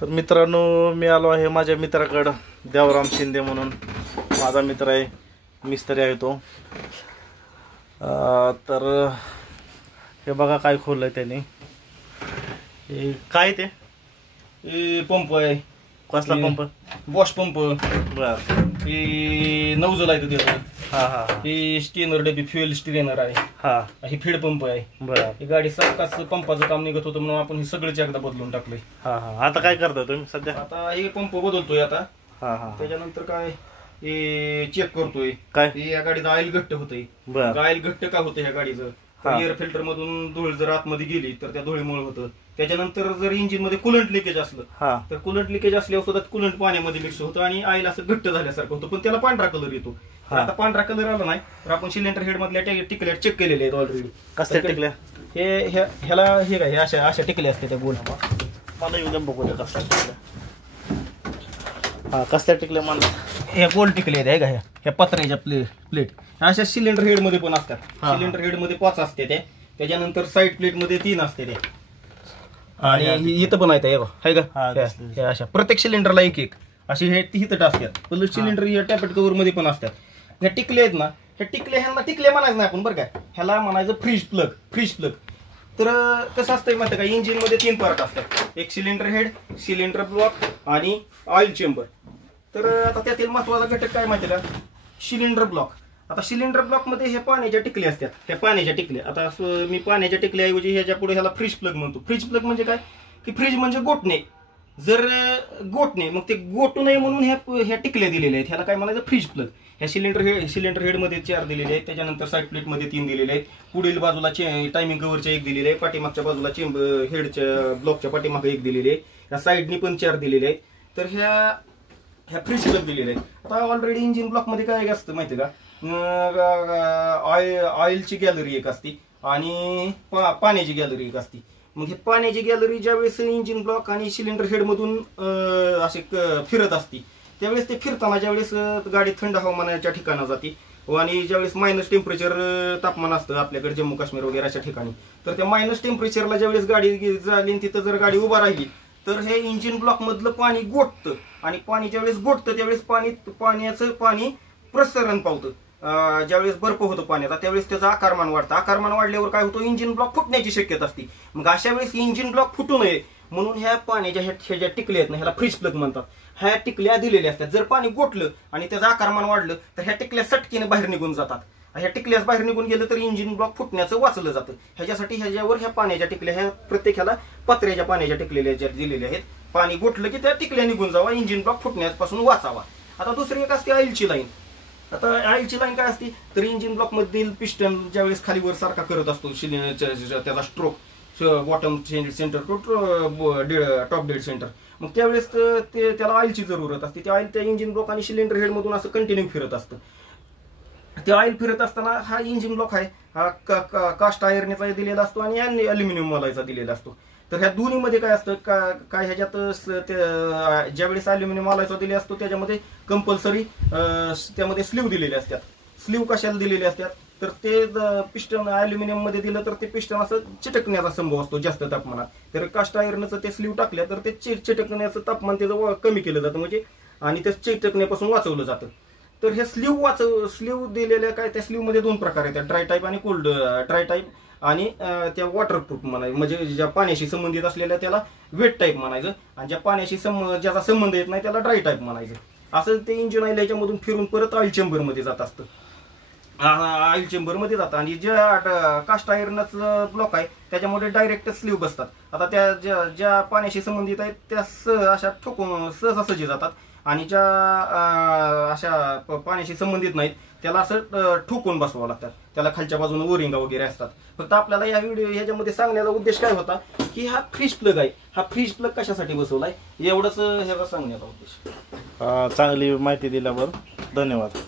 तर मित्रांनो, मी आलो आहे माझ्या मित्राकडं, देवराम शिंदे म्हणून माझा मित्र आहे, मिस्त्री आहे तो. तर हे बघा काय खोललंय त्याने. हे काय ते पंप आहे. कसला पंप? Wash pump. बर. ही नौजल आहे त्याचं. हा हा. ही स्टेनर डबी फ्युएल स्टेनर आहे. हा. ही फीड पंप आहे. बर. ही गाडी सारखाच पंपाचं काम निघत होतं म्हणून आपण हे सगळंच एकदा बदलून टाकलंय. हा हा. आता काय करता तुम्ही सध्या? आता हे पंप बदलतोय आता. हा हा. त्याच्यानंतर काय हे चेक करतोय काय या गाडीचं ऑइल घट्ट होतंय. बर. ऑइल घट्ट का होतं ह्या गाडीचं? एअर फिल्टर मधून धूळ जर आतमध्ये गेली तर त्या धुळीमुळे होतं. त्याच्यानंतर जर इंजिन मध्ये कुलंट लिकेज असलं तर कुलंट लिकेज असल्यावर सुद्धा कुलंट पाण्यामध्ये मिक्स होतं आणि ऑइल असं घट्ट झाल्यासारखं होतं, पण त्याला पांढरा कलर येतो. आता पांढरा कलर आला नाही तर आपण सिलेंडर हेड मधल्या टिकल्या चेक केलेल्या आहेत ऑलरेडी. कसल्या टिकल्या? ह्याला हे काय अशा टिकल्या असते त्या गोल. मला एकदम बघू दे कसल्या टिकल्या. हा, कसल्या टिकल्या मला? ह्या गोल टिकल्या आहेत का ह्या पत्र्याच्या प्लेट अशा सिलेंडर हेड मध्ये पण असतात. सिलेंडर हेड मध्ये 5 असते त्या. त्याच्यानंतर साईड प्लेट मध्ये 3 असते त्या. आणि इथं पण आहे का अशा प्रत्येक सिलेंडरला एक अशी हे इथं असतात. पण सिलेंडर या टॅपेट कव्हर मध्ये पण असतात. ह्या टिकल्या आहेत ना, ह्या टिकल्या ह्यांना टिकल्या म्हणायचं नाही आपण बरं काय, ह्याला म्हणायचं फ्रीज प्लग. तर कसं असतंय माहिती का, इंजिन मध्ये 3 पार्ट असतात. एक सिलेंडर हेड, सिलेंडर ब्लॉक आणि ऑइल चेंबर. तर आता त्यातील महत्वाचा घटक काय माहिती का, सिलेंडर ब्लॉक. आता सिलेंडर ब्लॉक मध्ये हे पाण्याच्या टिकल्या असतात. ह्या पाण्याच्या टिकल्या, आता मी पाण्याच्या टिकल्याऐवजी ह्याच्या पुढे ह्याला फ्रीज प्लग म्हणतो. फ्रीज प्लग म्हणजे काय की फ्रीज म्हणजे गोठणे. जर गोठणे मग ते गोठू नये म्हणून ह्या टिकल्या दिलेल्या आहेत. ह्याला काय म्हणायचं फ्रीज प्लग. ह्या सिलेंडर हेड मध्ये 4 दिलेले आहेत. त्याच्यानंतर साईड प्लेट मध्ये 3 दिलेले आहेत. पुढील बाजूला टायमिंग कव्हरच्या 1 दिलेले आहे. पाठीमागच्या बाजूला हेडच्या ब्लॉकच्या पाठीमागे 1 दिलेले आहे. ह्या साईडनी पण 4 दिलेले आहेत. तर ह्या फ्रीज प्लग दिलेले आहेत. आता ऑलरेडी इंजिन ब्लॉक मध्ये काय असतं माहिती का, ऑइलची गॅलरी एक असती आणि पाण्याची गॅलरी एक असती. मग हे पाण्याची गॅलरी ज्यावेळेस इंजिन ब्लॉक आणि सिलेंडर हेड मधून असे फिरत असती, त्यावेळेस ते फिरताना ज्यावेळेस गाडी थंड हवामानाच्या ठिकाणी जाते आणि ज्यावेळेस मायनस टेम्परेचर तापमान असतं आपल्याकडे जम्मू काश्मीर वगैरे अशा ठिकाणी, तर त्या मायनस टेम्परेचरला ज्यावेळेस गाडी झाली तिथं जर गाडी उभा राहिली तर हे इंजिन ब्लॉक मधलं पाणी गोठतं आणि पाणी ज्यावेळेस गोठतं त्यावेळेस पाण्याचं पाणी प्रसरण पावतं. ज्यावेळेस बर्फ होतो पाण्याचा त्यावेळेस त्याचा आकारमान वाढतं. आकारमान वाढल्यावर काय होतं, इंजिन ब्लॉक फुटण्याची शक्यता असते. मग अशा वेळेस इंजिन ब्लॉक फुटू नये म्हणून ह्या पाण्याच्या ह्या ज्या टिकल्या आहेत ना, ह्याला फ्रीज प्लग म्हणतात. ह्या टिकल्या दिलेल्या असतात. जर पाणी गोठलं आणि त्याचं आकारमान वाढलं तर ह्या टिकल्या सटकीने बाहेर निघून जातात. ह्या टिकल्यास बाहेर निघून गेलं तर इंजिन ब्लॉक फुटण्याचं वाचलं जातं. ह्याच्यासाठी ह्याच्यावर ह्या पाण्याच्या टिकल्या ह्या प्रत्येकाला पत्र्याच्या पाण्याच्या टिकलेल्या ज्या दिलेल्या आहेत. पाणी गोठलं की त्या टिकल्या निघून जावा, इंजिन ब्लॉक फुटण्यापासून वाचावा. आता दुसरी एक असते ऑइलची लाईन. आता ऑइलची लाईन काय असते तर इंजिन ब्लॉक मधील पिस्टन ज्यावेळेस खाली वर सारखा करत असतो त्याचा stroke bottom centre to top dead centre, मग त्यावेळेस त्याला ऑइलची जरूरत असते. ते ऑइल त्या इंजिन ब्लॉक आणि सिलेंडर हेड मधून असं कंटिन्यू फिरत असतं. ते ऑइल फिरत असताना हा इंजिन ब्लॉक आहे हा कास्ट आयर्नचा दिलेला असतो आणि अल्युमिनियम मलायचा दिलेला असतो. तर ह्या दोन्ही मध्ये काय असतं काय ह्याच्यात ज्यावेळेस अल्युमिनियम मलायचा दिले असतो त्याच्यामध्ये कंपल्सरी त्यामध्ये स्लीव दिलेले असतात. स्लीव कशाला दिलेले असतात तर ते पिस्टन अल्युमिनियम मध्ये दिलं तर ते पिस्टन असं चिटकण्याचा संभव असतो जास्त तापमानात. तर कास्ट आयर्नचं ते स्लीव टाकल्या तर ते चिटकण्याचं तापमान त्याचं कमी केलं जातं म्हणजे आणि ते चिटकण्यापासून वाचवलं जातं. तर हे स्लीव दिलेल्या काय त्या स्लीव मध्ये 2 प्रकार आहेत, ड्राय टाईप आणि कोल्ड ड्राय टाईप आणि त्या वॉटरप्रूफ म्हणायचं म्हणजे ज्या पाण्याशी संबंधित असलेल्या त्याला वेट टाईप म्हणायचं आणि ज्या पाण्याशी ज्याचा संबंध येत नाही त्याला ड्राय टाईप म्हणायचं. असं ते इंजिन ऑइल याच्यामधून फिरून परत ऑइल चेंबर मध्ये जात असतं. ऑइल चेंबर मध्ये जातं आणि ज्या कास्ट आयर्नचं ब्लॉक आहे त्याच्यामध्ये डायरेक्ट स्लीव बसतात. आता त्या ज्या पाण्याशी संबंधित आहेत त्या अशा ठोकून सहजासहजी जातात आणि ज्या अशा पाण्याशी संबंधित नाहीत त्याला असं ठोकून बसवावं लागतात. त्याला खालच्या बाजूने ओरिंगा वगैरे असतात. फक्त आपल्याला या ह्याच्यामध्ये सांगण्याचा उद्देश काय होता की हा फ्रीज प्लग आहे, हा फ्रीज प्लग कशासाठी बसवलाय एवढंच ह्याचा सांगण्याचा उद्देश. चांगली माहिती दिल्याबद्दल धन्यवाद.